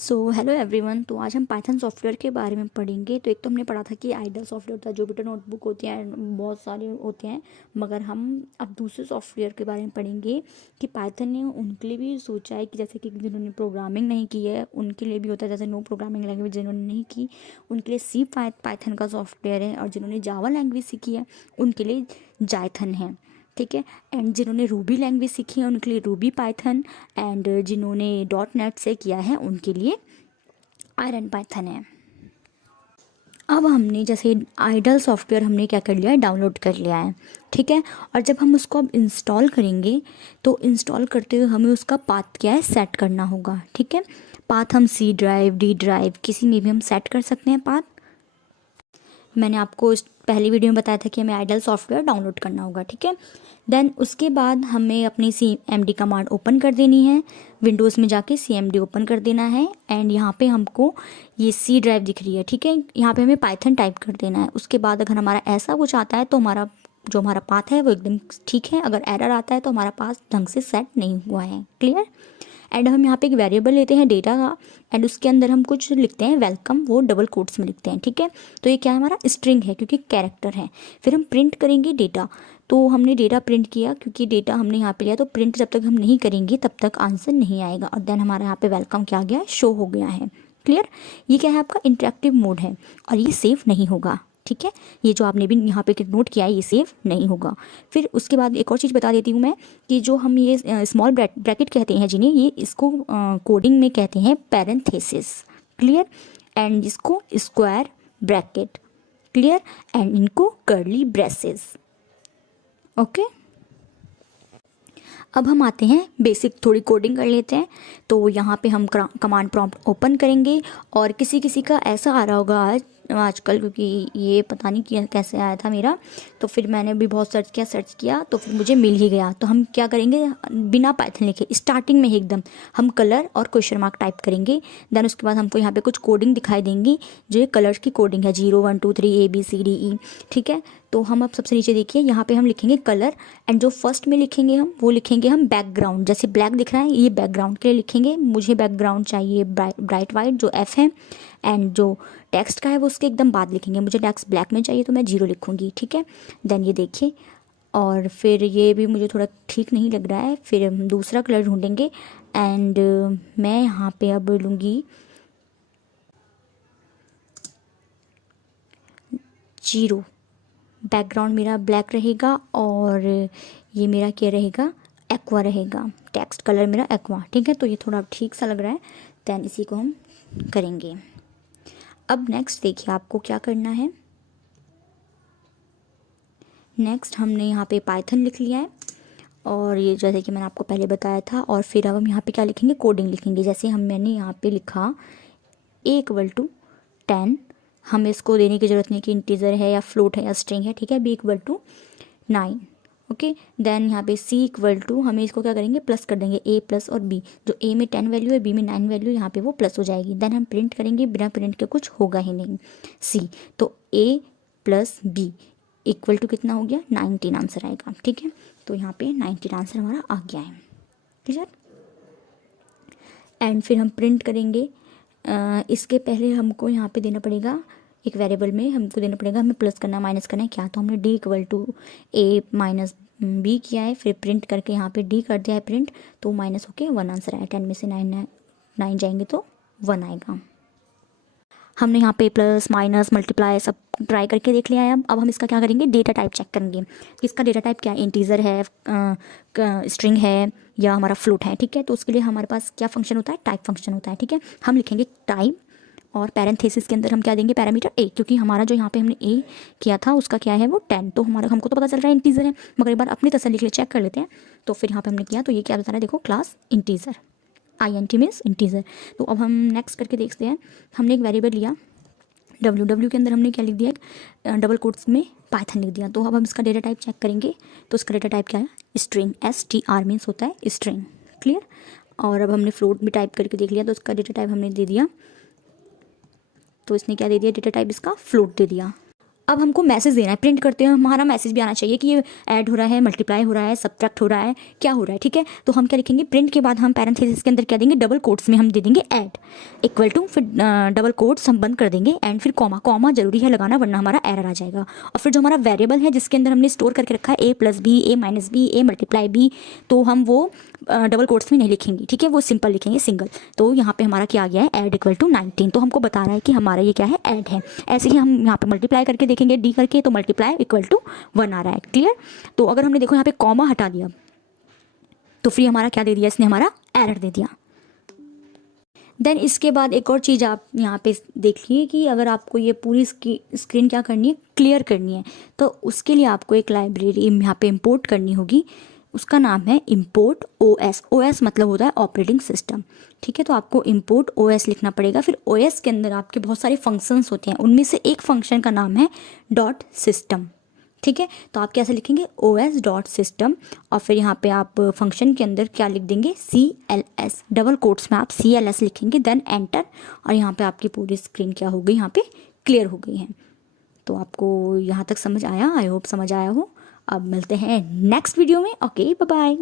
So hello everyone. तो आज हम पाइथन सॉफ्टवेयर के बारे में पढ़ेंगे। तो एक तो हमने पढ़ा था कि आइडल सॉफ्टवेयर होता है, जुपिटर नोटबुक होती है, बहुत सारे होते हैं। मगर हम अब दूसरे सॉफ्टवेयर के बारे में पढ़ेंगे कि पाइथन ने उनके लिए भी सोचा है कि जैसे कि जिन्होंने प्रोग्रामिंग नहीं की है उनके लिए भी होता है, जैसे नो प्रोग्रामिंग लैंग्वेज जिन्होंने नहीं की उनके लिए सी पाइथन का सॉफ्टवेयर है, और जिन्होंने जावा लैंग्वेज सीखी है उनके लिए जाइथन है। ठीक है। एंड जिन्होंने रूबी लैंग्वेज सीखी है उनके लिए रूबी पाइथन, एंड जिन्होंने डॉट नेट से किया है उनके लिए आयरन पाइथन है। अब हमने जैसे आइडल सॉफ्टवेयर हमने क्या कर लिया है, डाउनलोड कर लिया है। ठीक है। और जब हम उसको अब इंस्टॉल करेंगे तो इंस्टॉल करते हुए हमें उसका पाथ क्या है, सेट करना होगा। ठीक है। पाथ हम सी ड्राइव, डी ड्राइव, किसी में भी हम सेट कर सकते हैं पाथ। मैंने आपको इस पहली वीडियो में बताया था कि हमें आइडल सॉफ्टवेयर डाउनलोड करना होगा। ठीक है। देन उसके बाद हमें अपनी CMD कमांड ओपन कर देनी है। विंडोज़ में जाके CMD ओपन कर देना है, एंड यहाँ पे हमको ये सी ड्राइव दिख रही है। ठीक है। यहाँ पे हमें पाइथन टाइप कर देना है। उसके बाद अगर हमारा ऐसा कुछ आता है तो हमारा पाथ है वो एकदम ठीक है। अगर एरर आता है तो हमारा पाथ ढंग से सेट नहीं हुआ है। क्लियर। एंड हम यहाँ पे एक वेरिएबल लेते हैं डेटा का, एंड उसके अंदर हम कुछ लिखते हैं वेलकम, वो डबल कोट्स में लिखते हैं। ठीक है। तो ये क्या है, हमारा स्ट्रिंग है क्योंकि कैरेक्टर है। फिर हम प्रिंट करेंगे डेटा। तो हमने डेटा प्रिंट किया क्योंकि डेटा हमने यहाँ पे लिया, तो प्रिंट जब तक हम नहीं करेंगे तब तक आंसर नहीं आएगा। और देन हमारा यहाँ पे वेलकम क्या आ गया, शो हो गया है। क्लियर। ये क्या है, आपका इंटरेक्टिव मोड है और ये सेव नहीं होगा। ठीक है। ये जो आपने भी यहाँ पे नोट किया है ये सेव नहीं होगा। फिर उसके बाद एक और चीज़ बता देती हूँ मैं कि जो हम ये स्मॉल ब्रैकेट कहते हैं जिन्हें, ये इसको कोडिंग में कहते हैं पैरेंथेसिस। क्लियर। एंड इसको स्क्वायर ब्रैकेट। क्लियर। एंड इनको कर्ली ब्रेसेस। ओके। अब हम आते हैं बेसिक थोड़ी कोडिंग कर लेते हैं। तो यहाँ पे हम कमांड प्रॉम्प्ट ओपन करेंगे, और किसी किसी का ऐसा आ रहा होगा आजकल, क्योंकि ये पता नहीं कैसे आया था मेरा, तो फिर मैंने भी बहुत सर्च किया तो फिर मुझे मिल ही गया। तो हम क्या करेंगे, बिना पाइथन लिखे स्टार्टिंग में ही एकदम हम कलर और क्वेश्चन मार्क टाइप करेंगे। देन उसके बाद हमको यहाँ पे कुछ कोडिंग दिखाई देंगी, जो ये कलर्स की कोडिंग है, 0 1 2 3 ABCDE। ठीक है। तो हम अब सबसे नीचे देखिए, यहाँ पे हम लिखेंगे कलर, एंड जो फर्स्ट में लिखेंगे हम वो लिखेंगे हम बैकग्राउंड। जैसे ब्लैक दिख रहा है ये बैकग्राउंड के लिए लिखेंगे, मुझे बैकग्राउंड चाहिए ब्राइट वाइट जो F है। एंड जो टेक्स्ट का है वो उसके एकदम बाद लिखेंगे, मुझे टेक्स्ट ब्लैक में चाहिए तो मैं 0 लिखूँगी। ठीक है। देन ये देखिए, और फिर ये भी मुझे थोड़ा ठीक नहीं लग रहा है, फिर हम दूसरा कलर ढूंढेंगे। एंड मैं यहाँ पे अब लूँगी 0। बैकग्राउंड मेरा ब्लैक रहेगा और ये मेरा क्या रहेगा, एक्वा रहेगा। टेक्स्ट कलर मेरा एक्वा। ठीक है। तो ये थोड़ा ठीक सा लग रहा है। देन इसी को हम करेंगे। अब नेक्स्ट देखिए आपको क्या करना है। नेक्स्ट हमने यहाँ पे पाइथन लिख लिया है, और ये जैसे कि मैंने आपको पहले बताया था। और फिर अब हम यहाँ पे क्या लिखेंगे, कोडिंग लिखेंगे। जैसे मैंने यहाँ पे लिखा A = 10। हमें इसको देने की ज़रूरत नहीं कि इंटीजर है या फ्लोट है या स्ट्रिंग है। ठीक है। B = 9। ओके। देन यहाँ पे C = हमें इसको क्या करेंगे, प्लस कर देंगे A प्लस और B। जो A में 10 वैल्यू है, B में 9 वैल्यू, यहाँ पे वो प्लस हो जाएगी। देन हम प्रिंट करेंगे, बिना प्रिंट के कुछ होगा ही नहीं। C तो A + B = कितना हो गया, 19 आंसर आएगा। ठीक है। तो यहाँ पे 19 आंसर हमारा आ गया है। क्लियर। एंड फिर हम प्रिंट करेंगे। इसके पहले हमको यहाँ पे देना पड़ेगा, एक वेरिएबल में हमको देना पड़ेगा, हमें प्लस करना माइनस करना है क्या। तो हमने D = A - B किया है, फिर प्रिंट करके यहाँ पे D कर दिया है प्रिंट, तो माइनस होके 1 आंसर आया। 10 में से 9 जाएंगे तो 1 आएगा। हमने यहाँ पे प्लस माइनस मल्टीप्लाई सब ट्राई करके देख लिया है। अब हम इसका क्या करेंगे, डेटा टाइप चेक करेंगे। इसका डेटा टाइप क्या है, इंटीजर है, स्ट्रिंग है, या हमारा फ्लोट है। ठीक है। तो उसके लिए हमारे पास क्या फंक्शन होता है, टाइप फंक्शन होता है। ठीक है। हम लिखेंगे टाइप, और पैरेंथेसिस के अंदर हम क्या देंगे, पैरामीटर A, क्योंकि हमारा जो यहाँ पे हमने A किया था उसका क्या है, वो 10। तो हमको तो पता चल रहा है इंटीजर है, मगर एक बार अपनी तसल्ली के लिए चेक कर लेते हैं। तो फिर यहाँ पे हमने किया तो ये क्या बता रहा है, देखो class integer, INT means integer. तो अब हम नेक्स्ट करके देखते हैं। हमने एक वेरिएबल लिया W के अंदर हमने क्या लिख दिया, डबल कोट्स में पाइथन लिख दिया। तो अब हम इसका डेटा टाइप चेक करेंगे। तो इसका डेटा टाइप क्या है, स्ट्रिंग, STR मीन्स होता है स्ट्रिंग। क्लियर। और अब हमने फ्लोट भी टाइप करके देख लिया, तो उसका डेटा टाइप हमने दे दिया। तो इसने क्या दे दिया, डेटा टाइप इसका फ्लोट दे दिया। अब हमको मैसेज देना है, प्रिंट करते हैं हमारा मैसेज भी आना चाहिए कि ये ऐड हो रहा है, मल्टीप्लाई हो रहा है, सब्ट्रैक्ट हो रहा है, क्या हो रहा है, ठीक है। तो हम क्या लिखेंगे, प्रिंट के बाद हम पैरेंथेसिस के अंदर क्या देंगे, डबल कोट्स में हम दे देंगे ऐड इक्वल टू, फिर डबल कोट्स हम बंद कर देंगे एंड फिर कॉमा, कॉमा जरूरी है लगाना वरना हमारा एरर आ जाएगा। और फिर जो हमारा वेरिएबल है जिसके अंदर हमने स्टोर करके रखा है a+b, a-b, a multiply b, तो हम वो डबल कोट्स में नहीं लिखेंगे, ठीक है, वो सिंपल लिखेंगे सिंगल। तो यहाँ पे हमारा क्या आ गया है, ऐड इक्वल टू 19, तो हमको बता रहा है कि हमारा ये क्या है, ऐड है। ऐसे ही हम यहाँ पे मल्टीप्लाई करके देखेंगे डी करके, तो मल्टीप्लाई इक्वल टू 1 आ रहा है, क्लियर। तो अगर हमने देखो यहाँ पे कॉमा हटा दिया तो फिर हमारा क्या दे दिया, इसने हमारा एरर दे दिया। देन इसके बाद एक और चीज़ आप यहाँ पे देखिए कि अगर आपको ये पूरी स्क्रीन क्या करनी है, क्लियर करनी है, तो उसके लिए आपको एक लाइब्रेरी यहाँ पे इंपोर्ट करनी होगी, उसका नाम है इंपोर्ट ओएस। ओएस मतलब होता है ऑपरेटिंग सिस्टम, ठीक है। तो आपको इंपोर्ट ओएस लिखना पड़ेगा। फिर ओएस के अंदर आपके बहुत सारे फंक्शंस होते हैं, उनमें से एक फंक्शन का नाम है डॉट सिस्टम, ठीक है। तो आप कैसे लिखेंगे, ओएस डॉट सिस्टम, और फिर यहाँ पे आप फंक्शन के अंदर क्या लिख देंगे, CLS, डबल कोट्स में आप CLS लिखेंगे, देन एंटर, और यहाँ पे आपकी पूरी स्क्रीन क्या हो गई, यहाँ पे क्लियर हो गई है। तो आपको यहाँ तक समझ आया, आई होप समझ आया हो। अब मिलते हैं नेक्स्ट वीडियो में, ओके बाय बाय।